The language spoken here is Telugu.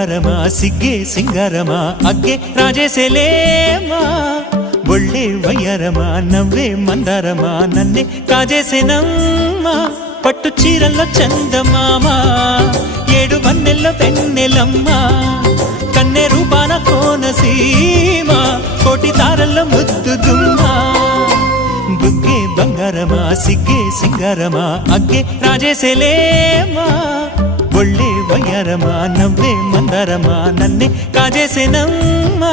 బంగారమా సిగ్గే సింగారమా అగ్గే రాజేసేలేమా ఒళ్ళే వయ్యారమా నవ్వే మందారమా నన్నే కాజేసేనమ్మా పట్టు చీరల్లో చందమామా ఏడు వన్నెల్లో పెన్నెలమ్మా కన్నె రూపాన కోనసీమ కోటి తారల్లో ముద్దుదుమ్మా బుగ్గే బంగారమా సిగ్గే సింగారమా అగ్గే రాజేసేలేమా ఒళ్ళే వయ్యారమా నవ్వే మందారమా నన్నే కాజేసేనమ్మా